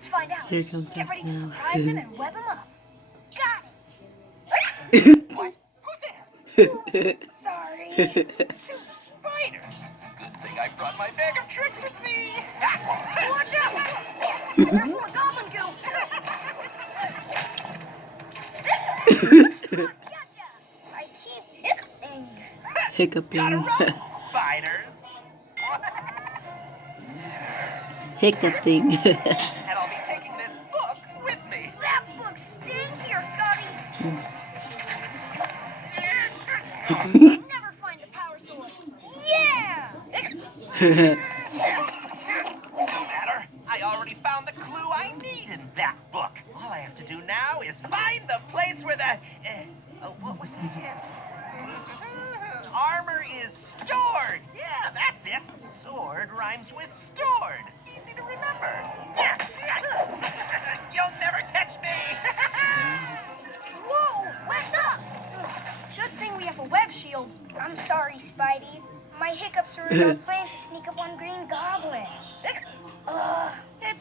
Let's find out. Here comes Get ready to now. surprise him and web him up. Got it. What? Who's there? Sorry. 2 spiders. Good thing I brought my bag of tricks with me. Watch out! They're full of goblin goo. Gotcha! I keep hiccuping. Hiccuping. Gotta run, spiders. Hiccuping. And I'll be taking this book with me. That book's stinkier, Gubby. Never find the power sword. Yeah! No matter. I already found the clue I need in that book. All I have to do now is find the place where the... what was that? Armor is stored. Yeah, that's it. Sword rhymes with stored. Easy to remember. You'll never catch me. Whoa! What's up? Good thing we have a web shield. I'm sorry, Spidey. My hiccups ruined our plan to sneak up on Green Goblin. Ugh.